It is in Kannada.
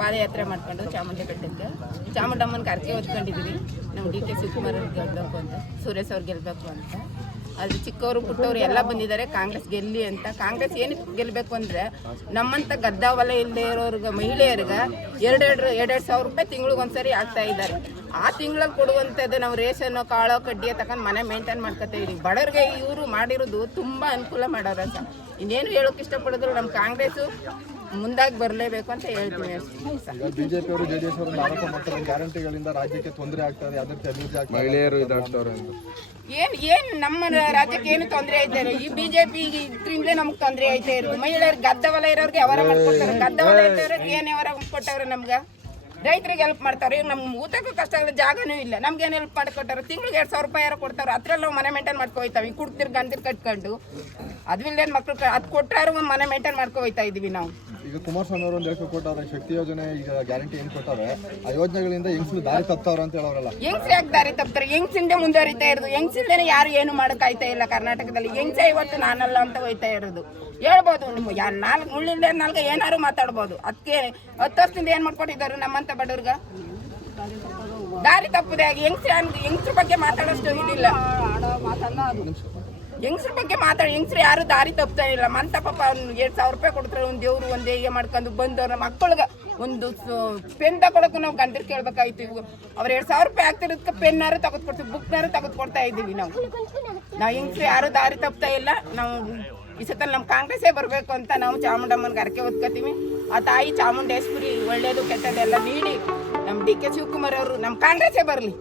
ಪಾದಯಾತ್ರೆ ಮಾಡ್ಕೊಂಡು ಚಾಮುಂಡಿ ಬೆಟ್ಟಕ್ಕೆ ಚಾಮುಂಡಮ್ಮನ ಕರ್ಕೆ ಹೊತ್ಕೊಂಡಿದ್ದೀವಿ. ನಮ್ಮ ಡಿ ಕೆ ಶಿವಕುಮಾರ್ ಅವ್ರು ಗೆಲ್ಲಬೇಕು ಅಂತ, ಸುರೇಶ್ ಅವ್ರು ಗೆಲ್ಲಬೇಕು ಅಂತ. ಅದು ಚಿಕ್ಕವರು ಪುಟ್ಟವರು ಎಲ್ಲ ಬಂದಿದ್ದಾರೆ ಕಾಂಗ್ರೆಸ್ ಗೆಲ್ಲಿ ಅಂತ. ಕಾಂಗ್ರೆಸ್ ಏನಕ್ಕೆ ಗೆಲ್ಲಬೇಕು ಅಂದರೆ ನಮ್ಮಂಥ ಗದ್ದಾ ಹೊಲ ಇಲ್ಲದೆ ಇರೋರ್ಗೆ ಮಹಿಳೆಯರಿಗೆ ಎರಡು ಸಾವಿರ ರೂಪಾಯಿ ತಿಂಗಳಿಗೆ ಒಂದ್ಸರಿ ಆಗ್ತಾ ಇದ್ದಾರೆ. ಆ ತಿಂಗಳಲ್ಲಿ ಕೊಡುವಂಥದ್ದು ನಾವು ರೇಷನ್ನು ಕಾಳು ಕಡ್ಡಿಯ ತಗೊಂಡು ಮನೆ ಮೇಂಟೈನ್ ಮಾಡ್ಕೊತಾ ಇದೀವಿ. ಬಡವ್ರಿಗೆ ಇವರು ಮಾಡಿರೋದು ತುಂಬ ಅನುಕೂಲ ಮಾಡೋರ ಸರ್. ಇನ್ನೇನು ಹೇಳೋಕೆ ಇಷ್ಟಪಡಿದ್ರು ನಮ್ಮ ಕಾಂಗ್ರೆಸ್ಸು ಮುಂದಾಗಿ ಬರಲೇಬೇಕು ಅಂತ ಹೇಳ್ತೀನಿ ಅಷ್ಟೇ. ಬಿಜೆಪಿ ಅವರು ಜೆಡಿಎಸ್ ಅವರು ಆರೋಪ ಮಾಡ್ತಾರೆ ಗ್ಯಾರಂಟಿಗಳಿಂದ ರಾಜ್ಯಕ್ಕೆ ತೊಂದರೆ ಆಗ್ತದೆ, ಅದಕ್ಕೆ ಅಭಿವೃದ್ಧಿ ಆಗ್ತದೆ, ಮಹಿಳೆಯರು ಇದಾಗ್ತವ್ರೆ ಅಂತ. ಏನು ನಮ್ಮ ರಾಜ್ಯಕ್ಕೆ ಏನು ತೊಂದರೆ ಐತೆ? ಈ ಬಿಜೆಪಿ ಇದ್ರಿಂದಲೇ ನಮ್ಗೆ ತೊಂದರೆ ಐತೆ ಇರೋದು. ಮಹಿಳೆಯರು ಗದ್ದ ಹೊಲ ಇರೋರಿಗೆ ಅವರ ಮಾಡ್ಕೊಡ್ತಾರೆ, ಗದ್ದ ಹೊಲ ಇರೋರಿಗೆ ಏನು ಅವರ ಕೊಟ್ಟವ್ರೆ ನಮ್ಗೆ. ರೈತರಿಗೆ ಹೆಲ್ಪ್ ಮಾಡ್ತಾರೆ. ಈಗ ನಮ್ಮ ಊಟಕ್ಕೂ ಕಷ್ಟ ಆಗಲ್ಲ, ಜಾಗನೂ ಇಲ್ಲ, ನಮ್ಗೇನು ಹೆಲ್ಪ್ ಮಾಡಿಕೊಟ್ಟಾರೆ? ತಿಂಗಳಿಗೆ 2,000 ರೂಪಾಯಿ ಯಾರು ಕೊಡ್ತಾರೆ? ಅದ್ರಲ್ಲಿ ನಾವು ಮನೆ ಮೇಂಟೈನ್ ಮಾಡ್ಕೊ ಹೋಯ್ತಾವೆ. ಈಗ ಕುಡ್ತಿರ್ ಗಂದಿರ್ ಕಟ್ಕೊಂಡು ಅದ್ವಿಲ್ಲೇನು ಮಕ್ಳು ಅದು ಕೊಟ್ಟಾರು ಮನೆ ಮೇಂಟೈನ್ ಮಾಡ್ಕೊ ಹೋಯ್ತಾ ಇದೀವಿ ನಾವು. ಈಗ ಕುಮಾರಸ್ವಾಮಿ ಅವರು ಒಂದು ಹೇಳ್ಕೊ ಕೊಟ್ಟವ್ರೆ, ಶಕ್ತಿ ಯೋಜನೆ ಈಗ ಗ್ಯಾರಂಟಿ ಏನು ಕೊಟ್ಟವ್ರೆ, ಆ ಯೋಜನೆಗಳಿಂದ ಹೆಂಗ್ಸರು ದಾರಿ ತಪ್ತವ್ರ ಅಂತ ಹೇಳೋರಲ್ಲ. ಹೆಂಗ್ಸ್ ಯಾಕೆ ದಾರಿ ತಪ್ತಾರೆ? ಹೆಂಗ್ಸಿಂದೆ ಮುಂದುವರಿತಾ ಇರೋದು. ಹೆಂಗ್ಸಿಲ್ದೇನೆ ಯಾರು ಏನು ಮಾಡೋಕ್ಕಾಯ್ತಾ ಇಲ್ಲ ಕರ್ನಾಟಕದಲ್ಲಿ. ಹೆಂಗ್ಸೆ ಇವತ್ತು ನಾನಲ್ಲ ಅಂತ ಹೋಯ್ತಾ ಇರೋದು. ಹೇಳ್ಬೋದು ನಿಮ್ಗೆ ಮುಳ್ಳಿಂದ ನಾಲ್ಕು ಏನಾರು ಮಾತಾಡ್ಬೋದು. ಅದಕ್ಕೆ 10 ವರ್ಷದಿಂದ ಏನು ಮಾಡ್ಕೊಟ್ಟಿದ್ದಾರೆ ನಮ್ಮಂತ ಬಡವ್ರಿಗೆ? ದಾರಿ ತಪ್ಪದೆ ಆಗಿ ಹೆಂಗ್ಸ್ರ ಬಗ್ಗೆ ಮಾತಾಡೋಷ್ಟು ಇದಿಲ್ಲ. ಹೆಂಗ್ಸ್ರ ಬಗ್ಗೆ ಹೆಂಗ್ಸ್ರು ಯಾರು ದಾರಿ ತಪ್ತಾ ಇಲ್ಲ. ಮಂತ ಪಾಪ 2,000 ರೂಪಾಯಿ ಕೊಡ್ತಾರೆ. ಒಂದು ದೇವ್ರು ಒಂದು ಹೇಗೆ ಮಾಡ್ಕೊಂಡು ಬಂದವ್ರ ಮಕ್ಕಳಿಗೆ ಒಂದು ಪೆನ್ ತಗೊಳಕ್ಕೂ ನಾವು ಗಂಡರು ಕೇಳ್ಬೇಕಾಯ್ತು. ಇವು ಅವ್ರು 2,000 ರೂಪಾಯಿ ಆಗ್ತಿರೋದಕ್ಕೆ ಪೆನ್ನಾರು ತೆಗೆದುಕೊಡ್ತೀವಿ, ಬುಕ್ನಾರು ತೆಗೆದುಕೊಡ್ತಾ ಇದ್ದೀವಿ ನಾವು ಹೆಂಗ್ಸ್ರು ಯಾರು ದಾರಿ ತಪ್ತಾ ಇಲ್ಲ. ನಾವು ಈ ಸತ ನಮ್ಮ ಕಾಂಗ್ರೆಸ್ಸೇ ಬರಬೇಕು ಅಂತ ನಾವು ಚಾಮುಂಡಮ್ಮನ ಹರಕೆ ಹೊತ್ಕೋತೀವಿ. ಆ ತಾಯಿ ಚಾಮುಂಡೇಶ್ವರಿ ಒಳ್ಳೇದು ಕೆಟ್ಟದ್ದೆಲ್ಲ ನೀಡಿ ನಮ್ಮ ಡಿ ಕೆ ಶಿವಕುಮಾರ್ ಅವರು ನಮ್ಮ ಕಾಂಗ್ರೆಸ್ಸೇ ಬರಲಿ.